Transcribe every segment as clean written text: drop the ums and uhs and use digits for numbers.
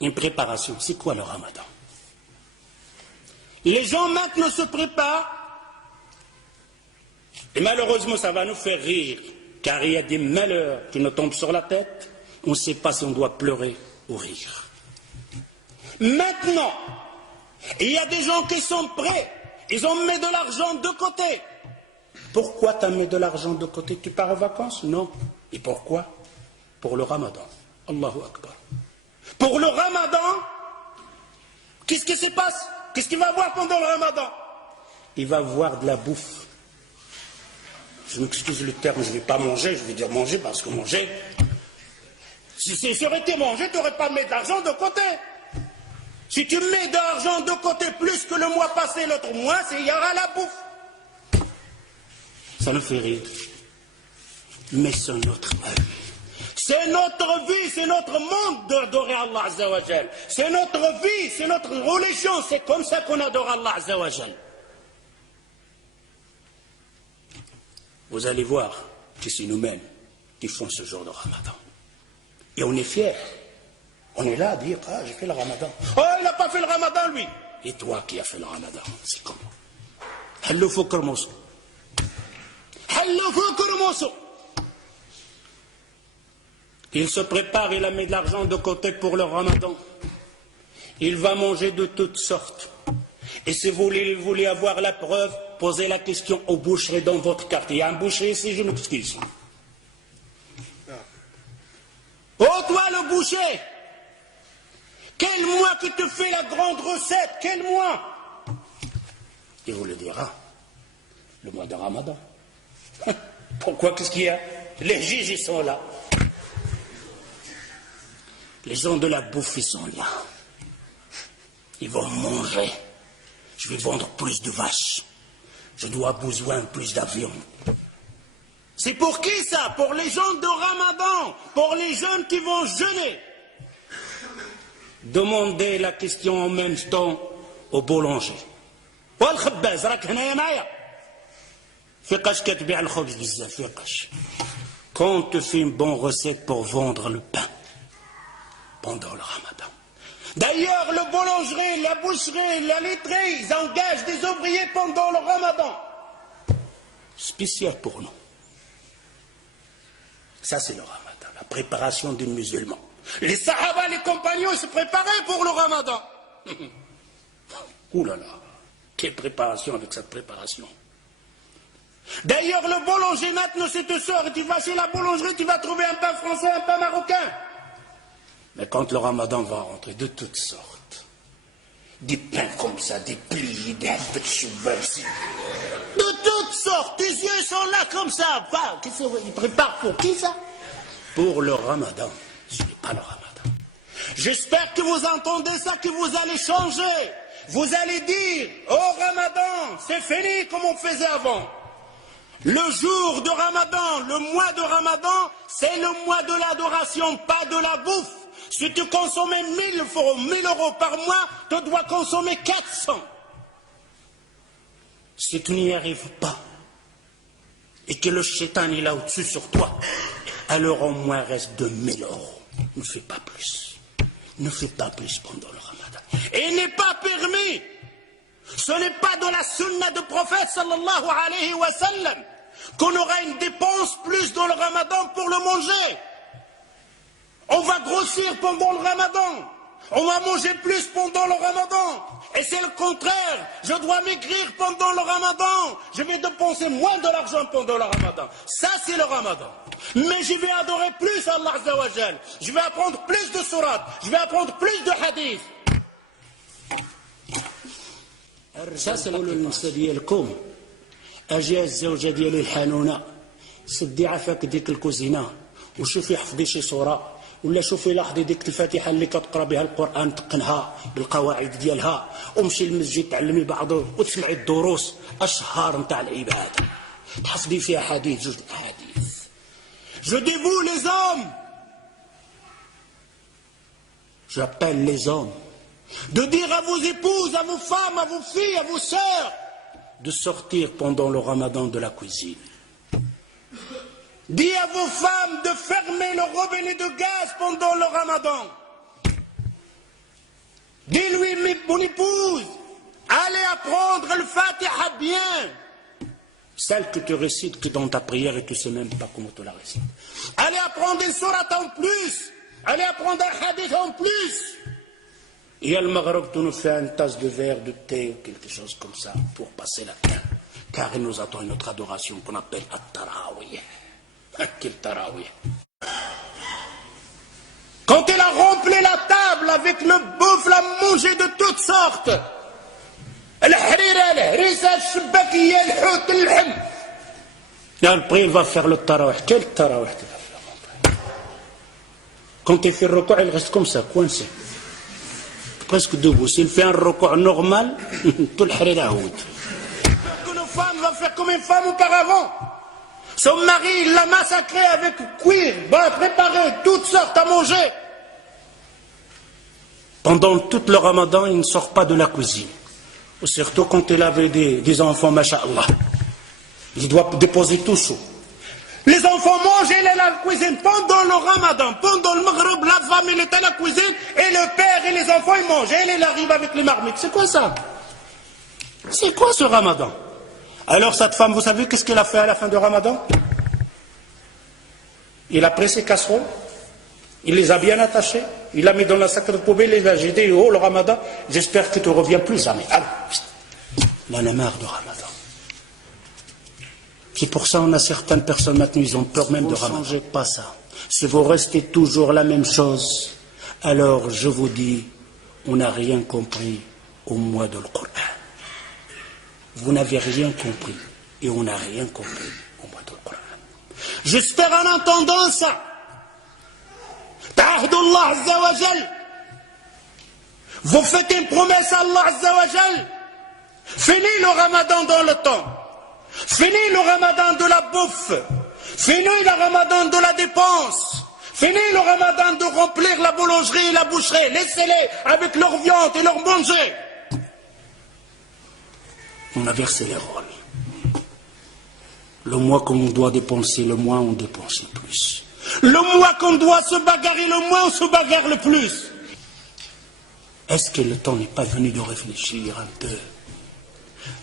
Une préparation, c'est quoi le ramadan? Les gens maintenant se préparent, et malheureusement ça va nous faire rire, car il y a des malheurs qui nous tombent sur la tête, on ne sait pas si on doit pleurer ou rire. Maintenant, il y a des gens qui sont prêts, ils ont mis de l'argent de côté. Pourquoi tu as mis de l'argent de côté? Tu pars en vacances? Non. Et pourquoi? Pour le ramadan. Allahu Akbar. Pour le ramadan, qu'est-ce qui se passe? Qu'est-ce qu'il va voir pendant le ramadan? Il va voir de la bouffe. Je m'excuse le terme, je ne vais pas manger, je vais dire manger parce que manger, si ça aurait été manger, tu n'aurais pas mis de l'argent de côté. Si tu mets de l'argent de côté plus que le mois passé, l'autre mois, il y aura la bouffe. Ça nous fait rire. Mais c'est notre mal. C'est notre vie, c'est notre monde d'adorer Allah Azza wa Jal. C'est notre vie, c'est notre religion, c'est comme ça qu'on adore Allah Azza wa Jal. Vous allez voir que c'est nous-mêmes qui font ce jour de ramadan. Et on est fiers. On est là à dire, ah, j'ai fait le ramadan. Oh, il n'a pas fait le ramadan, lui. Et toi qui as fait le ramadan, c'est comment? Hallo fukr moussou. Hallo fukr moussou. Il se prépare, il a mis de l'argent de côté pour le ramadan. Il va manger de toutes sortes. Et si vous voulez avoir la preuve, posez la question aux boucheries dans votre quartier. Il y a un boucher ici, je m'excuse. Oh, toi le boucher, quel mois que tu fais la grande recette? Quel mois? Il vous le dira. Le mois de ramadan. Pourquoi? Qu'est-ce qu'il y a? Les juges, ils sont là. Les gens de la bouffe, ils sont là. Ils vont manger. Je vais vendre plus de vaches. Je dois besoin plus d'avions. C'est pour qui ça? Pour les gens de Ramadan, pour les jeunes qui vont jeûner. Demandez la question en même temps au boulanger. والخباز راك هنايا معايا فيقاش كتبيع الخبز بزاف فيقاش. Quand tu fais une bonne recette pour vendre le pain pendant le ramadan. D'ailleurs, le boulangerie, la boucherie, la laiterie, ils engagent des ouvriers pendant le ramadan. Spécial pour nous. Ça, c'est le ramadan, la préparation des musulmans. Les sahaba, les compagnons, ils se préparaient pour le ramadan. Ouh là là, quelle préparation avec cette préparation. D'ailleurs, le boulanger, maintenant, si tu sors et tu vas chez la boulangerie, tu vas trouver un pain français, un pain marocain. Mais quand le ramadan va rentrer, de toutes sortes, des pains comme ça, des plis, des cheval, de toutes sortes, tes yeux sont là comme ça. Ils préparent pour qui ça? Pour le ramadan. Ce n'est pas le ramadan. J'espère que vous entendez ça, que vous allez changer. Vous allez dire, oh ramadan, c'est fini comme on faisait avant. Le jour de ramadan, le mois de ramadan, c'est le mois de l'adoration, pas de la bouffe. Si tu consommais 1000 euros par mois, tu dois consommer 400. Si tu n'y arrives pas, et que le shaitan est là au-dessus sur toi, alors au moins reste 2000 euros. Ne fais pas plus. Ne fais pas plus pendant le ramadan. Et il n'est pas permis. Ce n'est pas dans la sunna du prophète sallallahu alayhi wa sallam qu'on aura une dépense plus dans le ramadan pour le manger. On va grossir pendant le ramadan. On va manger plus pendant le ramadan. Et c'est le contraire. Je dois maigrir pendant le ramadan. Je vais dépenser moins de l'argent pendant le ramadan. Ça, c'est le ramadan. Mais je vais adorer plus Allah Azza wa Jal. Je vais apprendre plus de surat. Je vais apprendre plus de hadith. Ça, c'est النساء ديالكم. أجي الزوجة ديالي الحنونة. سدي عافاك ديك الكوزينة. وشوفي حفظي شي صورة. ولا شوفي لاحظي ديك الفاتحه اللي كتقرا بها القران تقنها بالقواعد ديالها ومشي للمسجد تعلمي بعضه وتسمعي الدروس اشهار نتاع العباده تحفظي فيها حديث جوج احاديث. Je dis vous les hommes, j'appelle les hommes, de dire à vos épouses, à vos femmes, à vos filles, à vos sœurs, de sortir pendant le ramadan de la cuisine. Dis à vos femmes de fermer le robinet de gaz pendant le ramadan. mon épouse, allez apprendre le Fatiha bien. Celle que tu récites que dans ta prière et tu ne sais même pas comment tu la récites. Allez apprendre une sourate en plus. Allez apprendre un hadith en plus. Et à le Maghreb, tu nous fais une tasse de verre, de thé ou quelque chose comme ça pour passer la fin. Car il nous attend une autre adoration qu'on appelle At-Tarawih. Quel Tarawih. Quand il a rempli la table avec le bouffe, l'a mangé de toutes sortes. Après, il va faire le tarawih. Quel tarawih tu vas faire? Quand il fait le recours, il reste comme ça, coincé. Presque debout. S'il fait un recours normal, tout le harira houd. Une femme va faire comme une femme auparavant. Son mari, il l'a massacré avec cuir, va préparer toutes sortes à manger. Pendant tout le ramadan, il ne sort pas de la cuisine. Surtout quand il avait des enfants, masha'Allah. Il doit déposer tout chaud. Les enfants mangent, il est à la cuisine. Pendant le ramadan, pendant le maghreb, la femme, elle est à la cuisine, et le père et les enfants, ils mangent. Et il arrive avec les marmites. C'est quoi ça? C'est quoi ce ramadan? Alors cette femme, vous savez qu'est-ce qu'elle a fait à la fin du ramadan? Il a pris ses casseroles, il les a bien attachées, il l'a mis dans la sac de poubelle, il a dit, oh le ramadan, j'espère que tu ne reviens plus jamais. Alors, il en a marre du ramadan. C'est pour ça qu'on a certaines personnes maintenant, ils ont peur même de ramadan. Ne changez pas ça. Si vous restez toujours la même chose, alors je vous dis, on n'a rien compris au mois de l'Coran. Vous n'avez rien compris et on n'a rien compris au mois de l'Coran. J'espère en entendant ça. Ta'ahdullah Azza wa Jal. Vous faites une promesse à Allah Azza wa Jal. Finis le ramadan dans le temps. Finis le ramadan de la bouffe. Finis le ramadan de la dépense. Finis le ramadan de remplir la boulangerie et la boucherie. Laissez-les avec leur viande et leur manger. On a versé les rôles. Le mois qu'on doit dépenser, le mois on dépense le plus. Le mois qu'on doit se bagarrer, le mois on se bagarre le plus. Est-ce que le temps n'est pas venu de réfléchir un peu,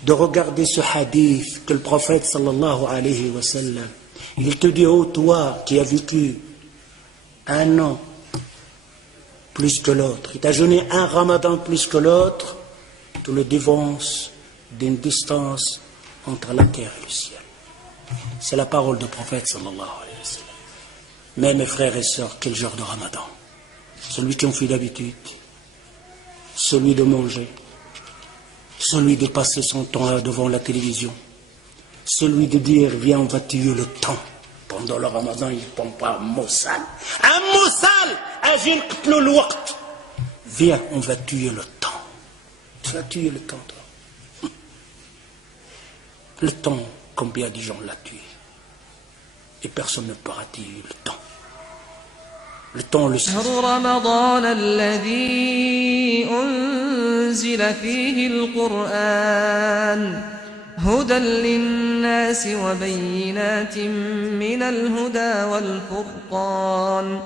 de regarder ce hadith que le prophète sallallahu alayhi wa sallam, il te dit, oh toi qui as vécu un an plus que l'autre, il t'a jeûné un ramadan plus que l'autre, tu le dévances d'une distance entre la terre et le ciel. C'est la parole du prophète sallallahu alayhi wa sallam. Mais mes frères et sœurs, quel genre de ramadan? Celui qui en fait d'habitude, celui de manger, celui de passer son temps devant la télévision, celui de dire viens on va tuer le temps. Pendant le ramadan il ne pompe pas un mot sale. Un mot sale, agir le waqt. Viens on va tuer le temps. Tu vas tuer le temps toi. Le temps, combien de gens l'ont tué? Et personne ne pourra tuer le temps. Le temps le sait. رمضان الذي أنزل فيه القرآن هدى للناس وبينات من الهدى والفرقان